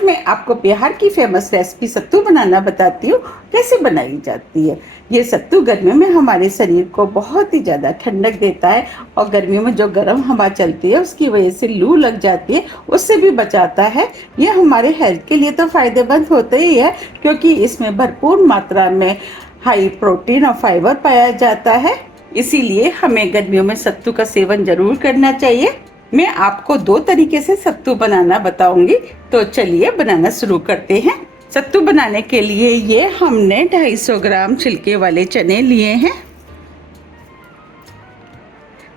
आज मैं आपको बिहार की फेमस रेसिपी सत्तू बनाना बताती हूँ, कैसे बनाई जाती है। ये सत्तू गर्मियों में हमारे शरीर को बहुत ही ज़्यादा ठंडक देता है और गर्मियों में जो गर्म हवा चलती है उसकी वजह से लू लग जाती है, उससे भी बचाता है। ये हमारे हेल्थ के लिए तो फायदेमंद होते ही है, क्योंकि इसमें भरपूर मात्रा में हाई प्रोटीन और फाइबर पाया जाता है। इसीलिए हमें गर्मियों में सत्तू का सेवन जरूर करना चाहिए। मैं आपको 2 तरीके से सत्तू बनाना बताऊंगी, तो चलिए बनाना शुरू करते हैं। सत्तू बनाने के लिए ये हमने 250 ग्राम छिलके वाले चने लिए हैं।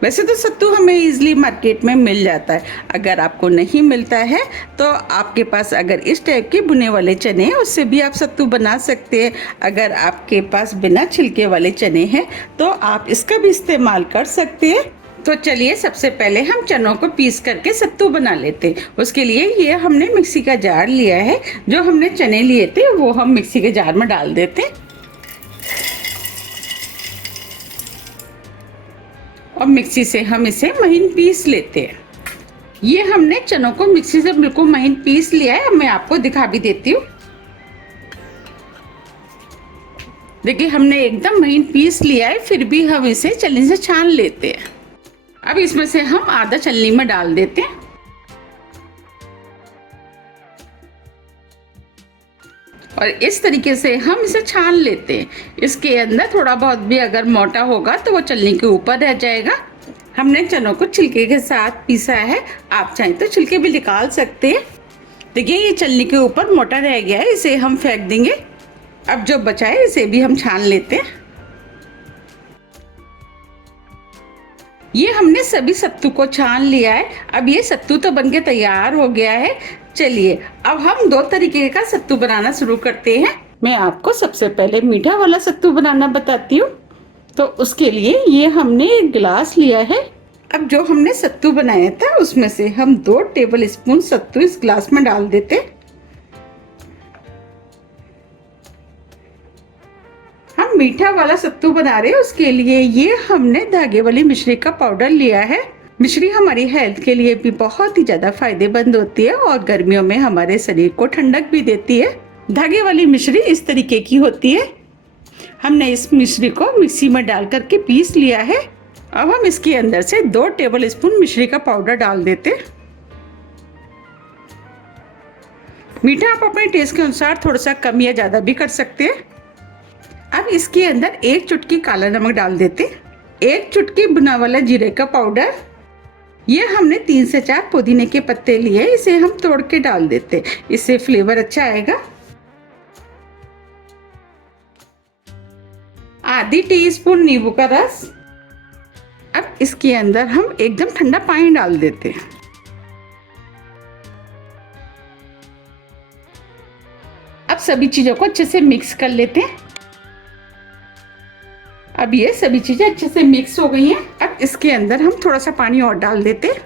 वैसे तो सत्तू हमें इजीली मार्केट में मिल जाता है। अगर आपको नहीं मिलता है तो आपके पास अगर इस टाइप के बुने वाले चने हैं उससे भी आप सत्तू बना सकते हैं। अगर आपके पास बिना छिलके वाले चने हैं तो आप इसका भी इस्तेमाल कर सकते हैं। तो चलिए सबसे पहले हम चनों को पीस करके सत्तू बना लेते हैं। उसके लिए ये हमने मिक्सी का जार लिया है। जो हमने चने लिए थे वो हम मिक्सी के जार में डाल देते हैं और मिक्सी से हम इसे महीन पीस लेते हैं। ये हमने चनों को मिक्सी से बिल्कुल महीन पीस लिया है। अब मैं आपको दिखा भी देती हूँ। देखिए हमने एकदम महीन पीस लिया है, फिर भी हम इसे छलनी से छान लेते हैं। अब इसमें से हम आधा छलनी में डाल देते हैं और इस तरीके से हम इसे छान लेते हैं। इसके अंदर थोड़ा बहुत भी अगर मोटा होगा तो वो छलनी के ऊपर रह जाएगा। हमने चनों को छिलके के साथ पीसा है, आप चाहें तो छिलके भी निकाल सकते हैं। देखिए ये छलनी के ऊपर मोटा रह गया है, इसे हम फेंक देंगे। अब जो बचा है इसे भी हम छान लेते हैं। ये हमने सभी सत्तू को छान लिया है। अब ये सत्तू तो बनके तैयार हो गया है। चलिए अब हम 2 तरीके का सत्तू बनाना शुरू करते हैं। मैं आपको सबसे पहले मीठा वाला सत्तू बनाना बताती हूँ। तो उसके लिए ये हमने 1 गिलास लिया है। अब जो हमने सत्तू बनाया था उसमें से हम 2 टेबल स्पून सत्तू इस गिलास में डाल देते हैं। हम मीठा वाला सत्तू बना रहे हैं, उसके लिए ये हमने धागे वाली मिश्री का पाउडर लिया है। मिश्री हमारी हेल्थ के लिए भी बहुत ही ज्यादा फायदेमंद होती है और गर्मियों में हमारे शरीर को ठंडक भी देती है। धागे वाली मिश्री इस तरीके की होती है। हमने इस मिश्री को मिक्सी में डाल करके पीस लिया है। अब हम इसके अंदर से 2 टेबल स्पून मिश्री का पाउडर डाल देते हैं। मीठा आप अपने टेस्ट के अनुसार थोड़ा सा कम या ज्यादा भी कर सकते हैं। अब इसके अंदर 1 चुटकी काला नमक डाल देते, 1 चुटकी भुना वाला जीरे का पाउडर। ये हमने 3 से 4 पुदीने के पत्ते लिए, इसे हम तोड़ के डाल देते, इससे फ्लेवर अच्छा आएगा। आधी टीस्पून नींबू का रस। अब इसके अंदर हम एकदम ठंडा पानी डाल देते हैं। अब सभी चीजों को अच्छे से मिक्स कर लेते हैं। अब ये सभी चीजें अच्छे से मिक्स हो गई हैं। अब इसके अंदर हम थोड़ा सा पानी और डाल देते हैं।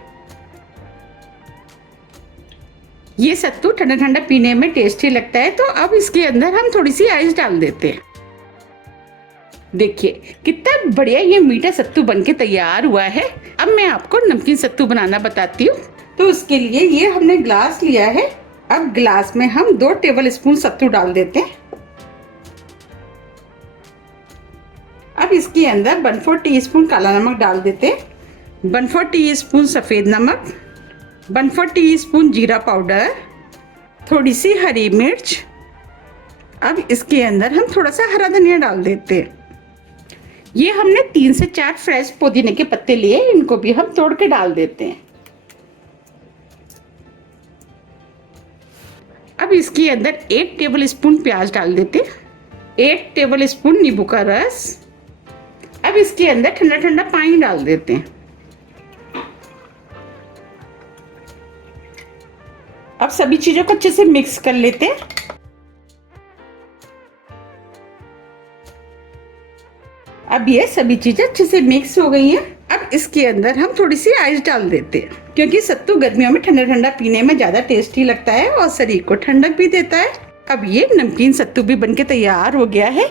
ये सत्तू ठंडा ठंडा पीने में टेस्टी लगता है, तो अब इसके अंदर हम थोड़ी सी आइस डाल देते हैं। देखिए कितना बढ़िया ये मीठा सत्तू बनके तैयार हुआ है। अब मैं आपको नमकीन सत्तू बनाना बताती हूँ। तो उसके लिए ये हमने ग्लास लिया है। अब ग्लास में हम 2 टेबल स्पून सत्तू डाल देते हैं। अब इसके अंदर 1/4 टीस्पून काला नमक डाल देते हैं, 1/4 टीस्पून सफ़ेद नमक, 1/4 टीस्पून जीरा पाउडर, थोड़ी सी हरी मिर्च। अब इसके अंदर हम थोड़ा सा हरा धनिया डाल देते हैं। ये हमने 3 से 4 फ्रेश पुदीने के पत्ते लिए, इनको भी हम तोड़ के डाल देते हैं। अब इसके अंदर 1 टेबल स्पून प्याज डाल देते हैं, 1 टेबल स्पून नींबू का रस। अब इसके अंदर ठंडा ठंडा पानी डाल देते हैं। अब सभी चीजों को अच्छे से मिक्स कर लेते हैं। अब ये सभी चीजें अच्छे से मिक्स हो गई हैं। अब इसके अंदर हम थोड़ी सी आइस डाल देते हैं, क्योंकि सत्तू गर्मियों में ठंडा ठंडा पीने में ज्यादा टेस्टी लगता है और शरीर को ठंडक भी देता है। अब ये नमकीन सत्तू भी बनके तैयार हो गया है।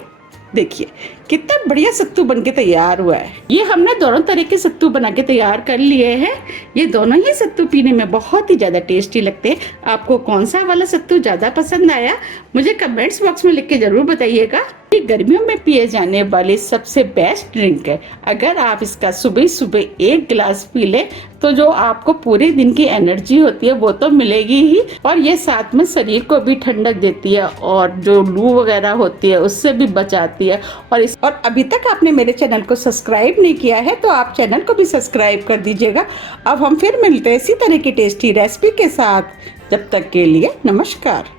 देखिए कितना बढ़िया सत्तू बन के तैयार हुआ है। ये हमने दोनों तरह के सत्तू बना के तैयार कर लिए हैं। ये दोनों ही सत्तू पीने में बहुत ही ज़्यादा टेस्टी लगते हैं। आपको कौन सा वाला सत्तू ज़्यादा पसंद आया मुझे कमेंट्स बॉक्स में लिख के ज़रूर बताइएगा। ये गर्मियों में पिए जाने वाली सबसे बेस्ट ड्रिंक है। अगर आप इसका सुबह सुबह 1 गिलास पी लें तो जो आपको पूरे दिन की एनर्जी होती है वो तो मिलेगी ही, और ये साथ में शरीर को भी ठंडक देती है और जो लू वगैरह होती है उससे भी बचाती है। और अभी तक आपने मेरे चैनल को सब्सक्राइब नहीं किया है तो आप चैनल को भी सब्सक्राइब कर दीजिएगा। अब हम फिर मिलते हैं इसी तरह की टेस्टी रेसिपी के साथ। जब तक के लिए नमस्कार।